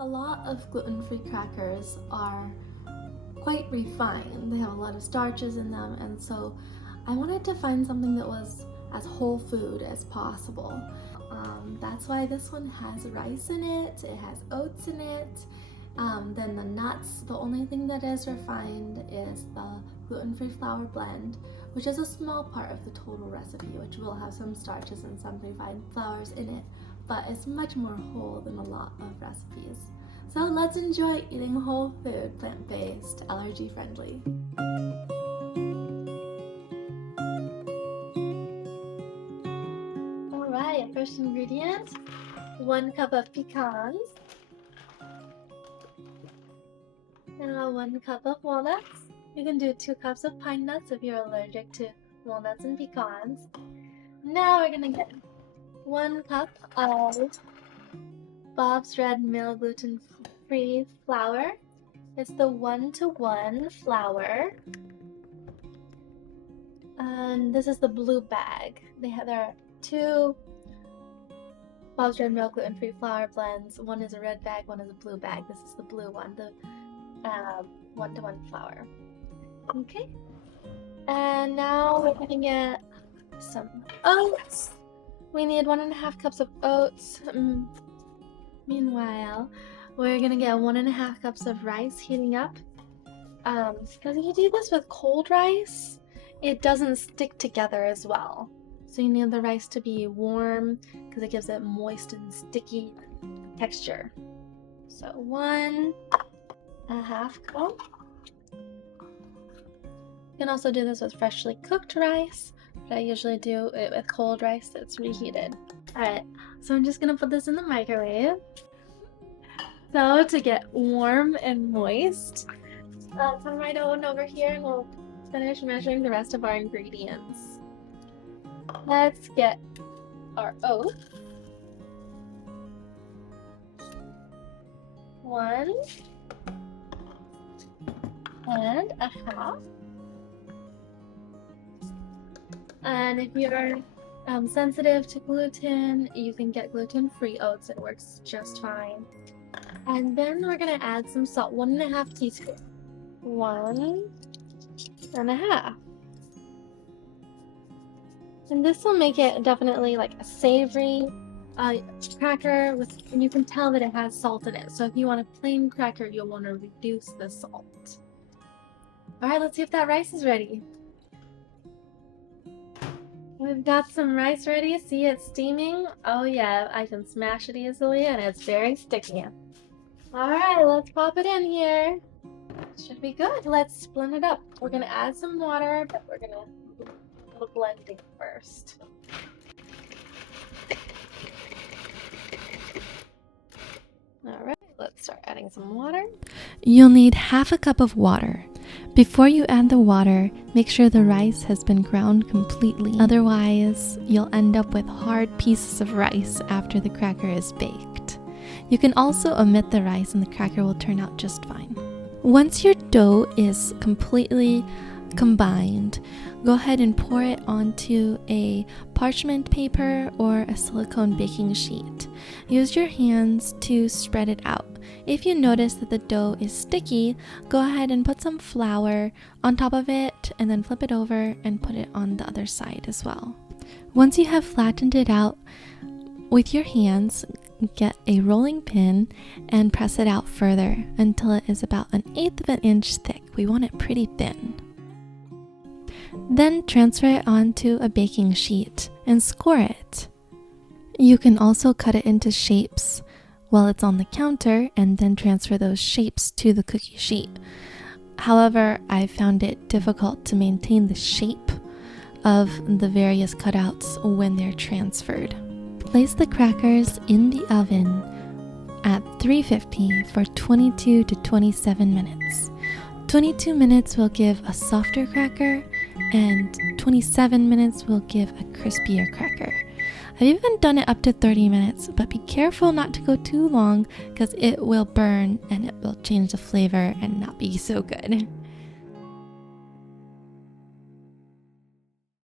A lot of gluten-free crackers are quite refined. They have a lot of starches in them, and so I wanted to find something that was as whole food as possible. That's why this one has rice in it, it has oats in it, then the nuts. The only thing that is refined is the gluten-free flour blend, which is a small part of the total recipe, which will have some starches and some refined flours in it, but it's much more whole than a lot of recipes. So let's enjoy eating whole food, plant-based, allergy-friendly. Alright, first ingredient, 1 cup of pecans. Now 1 cup of walnuts. You can do 2 cups of pine nuts if you're allergic to walnuts and pecans. Now we're gonna get 1 cup of Bob's Red Mill gluten-free flour. It's the 1-to-1 flour. And this is the blue bag. There are 2 Bob's Red Mill gluten-free flour blends. One is a red bag, one is a blue bag. This is the blue one, the 1-to-1 flour. Okay. And now we're gonna get some oats. We need 1.5 cups of oats. Meanwhile, we're gonna get 1.5 cups of rice heating up. Because if you do this with cold rice, it doesn't stick together as well. So you need the rice to be warm because it gives it moist and sticky texture. So 1.5 cup. You can also do this with freshly cooked rice, but I usually do it with cold rice that's reheated. Alright, so I'm just gonna put this in the microwave. So to get warm and moist, come right on over here and we'll finish measuring the rest of our ingredients. Let's get our oats. 1.5. And if you're sensitive to gluten, you can get gluten-free oats. It works just fine. And then we're gonna add some salt, 1.5 teaspoons. 1.5. And this will make it definitely like a savory cracker and you can tell that it has salt in it. So if you want a plain cracker, you'll want to reduce the salt. Alright, let's see if that rice is ready. We've got some rice ready. See it steaming? Oh yeah, I can smash it easily and it's very sticky. Alright, let's pop it in here. Should be good. Let's blend it up. We're gonna add some water, but we're gonna do a little blending first. Alright, let's start adding some water. You'll need 1/2 cup of water. Before you add the water, make sure the rice has been ground completely. Otherwise, you'll end up with hard pieces of rice after the cracker is baked. You can also omit the rice and the cracker will turn out just fine. Once your dough is completely combined, go ahead and pour it onto a parchment paper or a silicone baking sheet. Use your hands to spread it out. If you notice that the dough is sticky, go ahead and put some flour on top of it and then flip it over and put it on the other side as well. Once you have flattened it out with your hands, get a rolling pin and press it out further until it is about 1/8 of an inch thick. We want it pretty thin. Then transfer it onto a baking sheet and score it. You can also cut it into shapes while it's on the counter and then transfer those shapes to the cookie sheet. However, I found it difficult to maintain the shape of the various cutouts when they're transferred. Place the crackers in the oven at 350 for 22 to 27 minutes. 22 minutes will give a softer cracker and 27 minutes will give a crispier cracker. I've even done it up to 30 minutes, but be careful not to go too long because it will burn and it will change the flavor and not be so good.